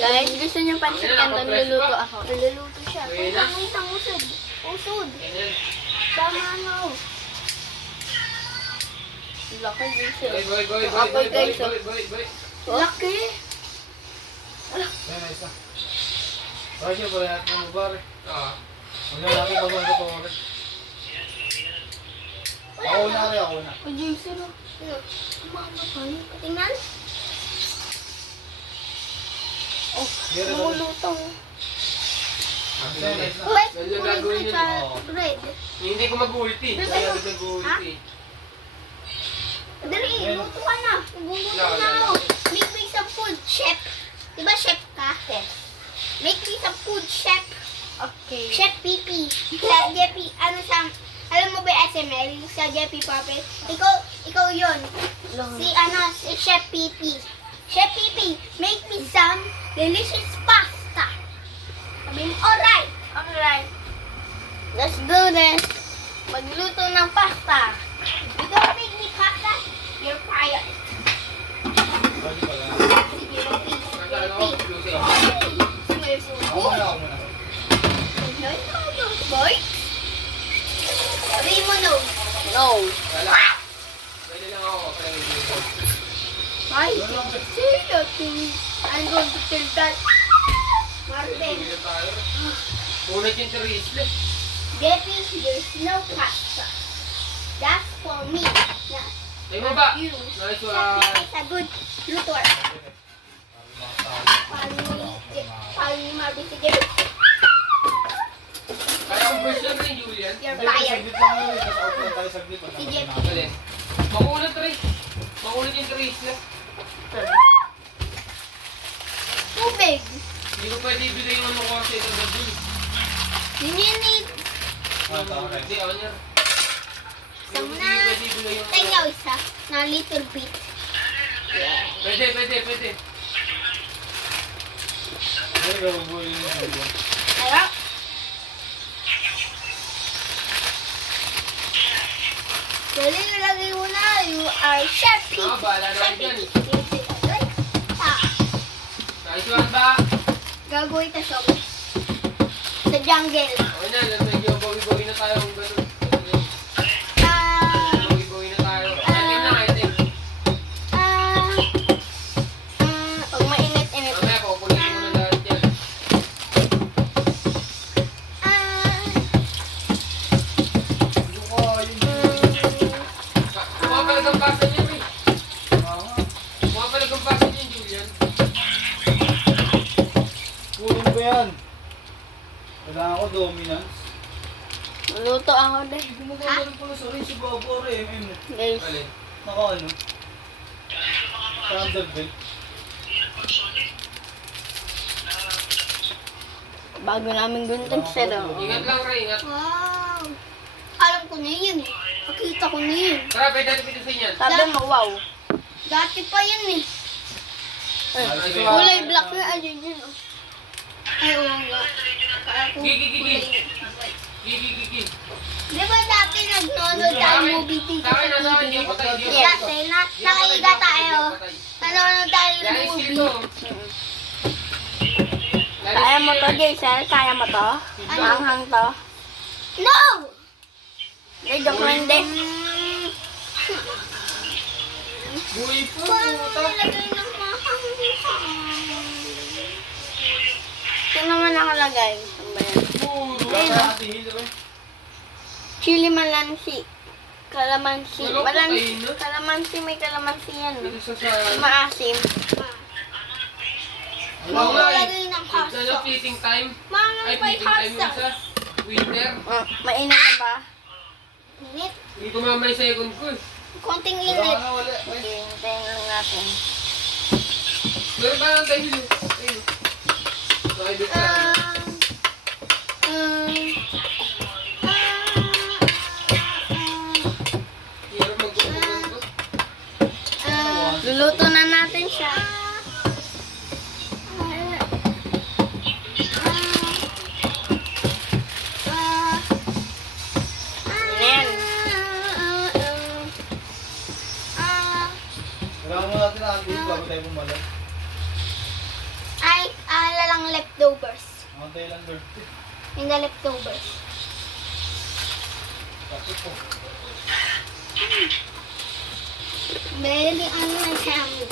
Guys, gusto niyo pancit canton, luluto ako. Naluluto siya. Wait lang, usod. Usod. Tama ano. Laki din siya. Boy. Apoy guys. Laki. Yan, isa. Bakit siya pala natin mo ba rin? Huwag na natin pagmano ko rin. Ako na rin, ako na. O, Jason. Mamatay. Tingnan. Oh, Meron ako. lumulutang. Isa. Wait, Ganyan kulay gagawin ko yun. sa Oo. red. Hindi ko mag-ulti. Kaya ako mag-ulti. Dali, luto ka na. Nagugutom na ako. Make me some food, chef. Diba chef ka? Make me some food, chef. Okay. Chef Pipi. Sa Jeppy, ano sa, alam mo ba yung SML? Sa Jeppy Puppet? Ikaw yun. Si Chef Pipi. Chef Pipi, make me some delicious pasta. Sabi mo, alright. Alright. Let's do this. Magluto ng pasta. You don't make me pasta, you're fired. Bakit pala? Sige, Jeppy. Nagkano ako? Lucy. Ako Jeppy. na, ako na. Boy? Sabihin mo no. No. Wala. Pwede lang ako. Pero hindi ko. Ay, say that to me. I'm going to tell that. Martin, Hindi tayo. Punit yung Teresle. Debbie, there's no pasta. That's for me. Not Tayo mo ba? you. Nice one. Debbie is a good lutor. Paano ni Martin si Debbie? Kaya kung version rin, Julian. You're Hindi, fired. saglit lang yun. Tapos out lang tayo saglit. Si Jeff. Alin? Makulit rin. Makulit yung Teresle. Tubig. Hindi ko pwede ibigay yung ano ko kasi ito na dun. Ninit. Hindi, ako niya. Sa Hindi muna. pwede ibigay yung... Tingnan isa. Na little bit. Pwede. Hindi ka mabuhay yung video. Kaya. Dali, nilagay mo na. You are Chef Pete. Bahala na kayo dyan. Ah, Nice one ba? gagawin ka sa jungle. Okay na, medyo bawi-bawi na tayo kung ganun. Ah, Bawi-bawi na tayo. Item na, item. Pag mainit-init. Mamaya, kukulitin mo na lahat yan. Ano ko, yung... Pumapalag ang pasa niya, eh. Pumapalag ang pasa niya, Julian. Kunin ko yan. Kailangan ko dominance. Luto ako din. Gumagawa rin pala sa rin si Bobo rin. Guys. Alin? Ano? Thunderbelt. Bago namin guntag sila. Ingat lang, Ray. Ingat. wow. Alam ko na yun eh. Nakita ko na yun. Tara, pwede natin pitusin yan. Sabi mo, wow. Dati pa yun eh. Kulay black na ayun yun. Oh. Ay, oo nga. Akala ko Gigi. kulay. Gigi. Di ba dati nag-nood tayo movie dito Sa akin, nasa sa akin, TV? yung patay. Dati, nakihiga tayo. Nanonood tayo ng Yan, movie. skill to. Kaya mo to, Jason? Kaya mo to? Hanghang to? No! Hindi, joke lang hindi. Buhay po, Paano puta. nilagay ng mahang? Ito naman nakalagay. Ano ba yan? Puro. Chili malansi. Kalamansi. Wala ko Malansi. kain, no? Kalamansi, may kalamansi yan. No? Ito sa... Maasim. Oo nga eh. Nilagay ng Ano, haso. fleeting time? Manang Ay, may fleeting time yung haso. isa. Winter. Mainit na ba? Init. Hindi tumama yung second ko eh. Konting init. Sige, hintayin lang natin. Meron pa lang tayo yun. Ayun. Nakibig ka. Hirap magkukugan ko. Luluto na natin siya. Ayan. Kailangan mo natin ang dito bago tayo pumalag. leftovers. Antay lang birthday. In the leftovers. Tapos po. Very ano ang samu.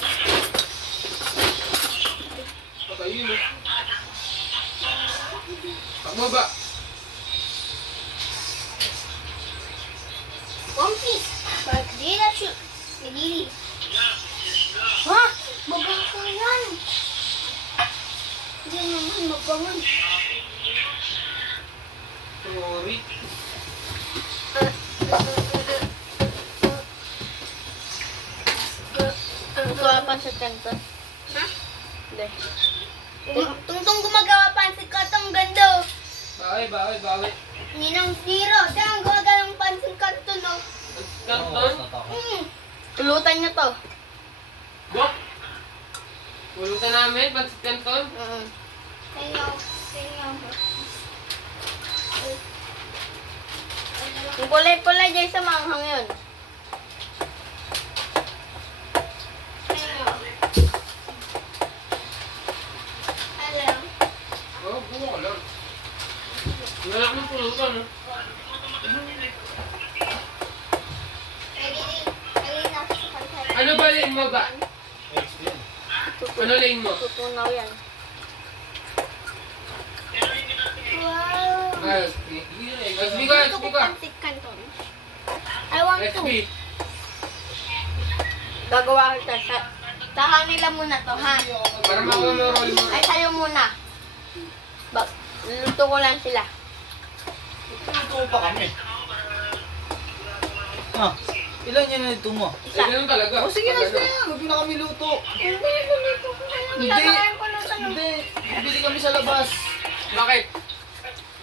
Patayin mo. Takbo ba? One piece. But di na shoot. Nagili. Ha? Babang ko yan. Hindi naman mabangon. Sorry. Ikaw pa sa kanto. Ha? Hindi. Tungtong gumagawa pansit katong ganda. Bawi. Ninang zero. Saan gumagawa ng pansit kanto no? Kanton. Pulutan niyo to. Bok. Pulutan namin, pansit kanton. Sayaw. Yung kulay-kulay dyan sa manghang yun. Sayaw. Hello. Oh, buo ka lang. Wala akong pulutan. Ano ba lane mo ba? Ano lane mo? Tutunaw yan. Wow. Ah, XP. XP ka, Gusto XP ko ka. pansit kanton. I want to. XP. Gagawa kita sa kanila muna to, ha? Para makamoroll mo. Ay, sa'yo muna. Luto ko lang sila. Ito pa kami. Ah, ilan yan na ito mo? Eh, ganun talaga. O sige na, Pag ano. sige. Huwag na kami luto. Hindi, luto ko na lang. Hindi. Kakain ko lang sa Hindi. Bibili kami sa labas. Bakit?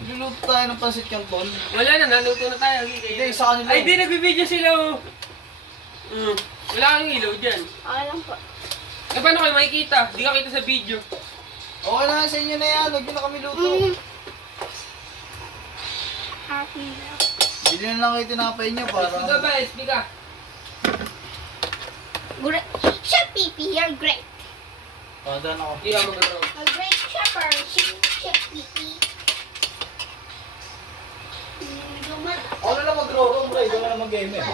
Luluto tayo ng pansit canton. Wala na, naluto na tayo. Hindi, sa kanila. Ay, di, nagbibideo sila oh. Wala kang ilaw dyan. Okay lang po. Eh, paano kayo makikita? Di ka kita sa video. Okay na, sa inyo na yan. Huwag na kami luto. Happy na. Bili na lang kayo tinapay nyo para... SP ka ba? SP ka. Great. Chef Pipi, you're great. Padan ako. Hindi ako mag-draw. A great shepherd, Chef Pipi. Ako na lang mag-room, Ray. Ikaw na lang mag-game eh.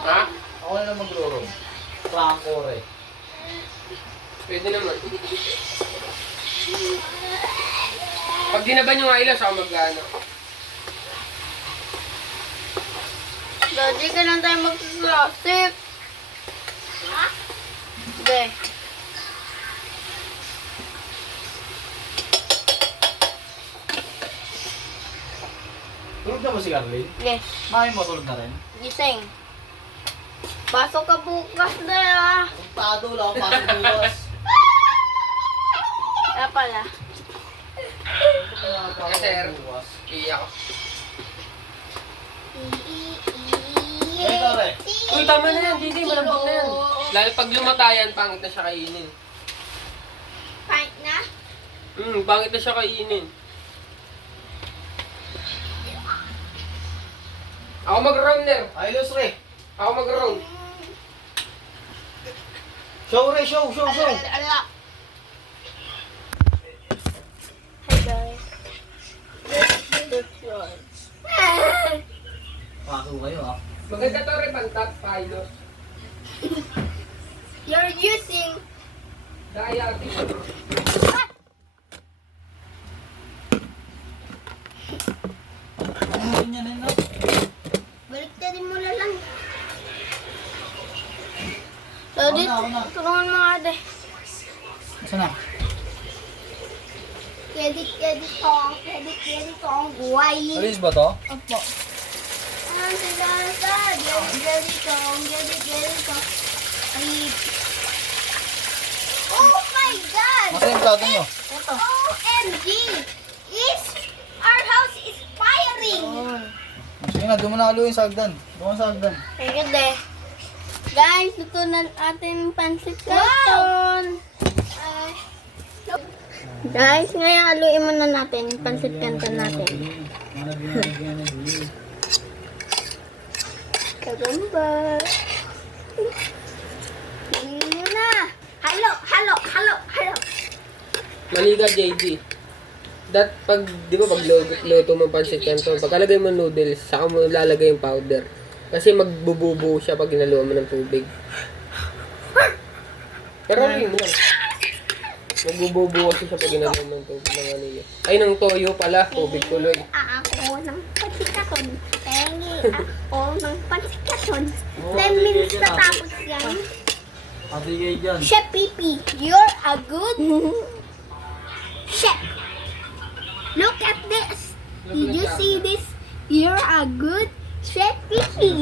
Ha? Ako na lang mag-room. Franco, Ray. Pwede naman. Pag dinaban nyo nga ilaw, saka mag-ano. Daddy, ka lang tayo mag-plastic. Ha? Hindi. Tulog na ba si Carlin? Yes. Mami mo tulog na rin? Gising. Pasok ka bukas na, ah. Puntado, wala akong pasok bukas. Kaya pala. Sir. Iyak ako. Ito, Ray. Uy, tama na yan. Hindi, malambot na yan. Lalo pag lumatayan, pangit na siya kainin. Pint na? Pangit na siya kainin. Ako mag-rounder. Ayos, Ray. Ako mag-round. Show, Ray. Show. Ala. Hi, guys. This one. Pasok kayo, ha? Maganda to rin, pantat, pilot. You're using... Daya, Ano rin yan, no? Baliktarin mo na lang. Daddy, Ako na. tulungan mo nga, ate. Saan na? Edit ko ang buhay. Alis ba to? Opo. Ang sinasad. Edit ko. Ay. Oh my God! Masa yung plato nyo? Ito. OMG! Our house is firing! Sige na, doon mo na haluin sa hagdan. Doon sa hagdan. Thank you, de. Guys, luto na ating pansit canton. Guys, ngayon haluin muna natin yung pansit canton natin. Kagamba. Tingin mo na. Halo. Mali ka, JD. Di ba pag luto mo pancit canton, pagkalagay mo noodles, saka mo lalagay yung powder. Kasi magbububo siya pag ginaluan mo ng tubig. Pero ano yun lang. Magbububo kasi siya pag ginaluan mo ng tubig ng ano yun. Ay, ng toyo pala, tubig tuloy. Ako ng pansikaton. Tengi ako ng pansikaton. 10 minutes na tapos yan. Pati kayo dyan. Chef Pipi, you're a good chef. Look at this. Did you see this? You're a good chef Pipi.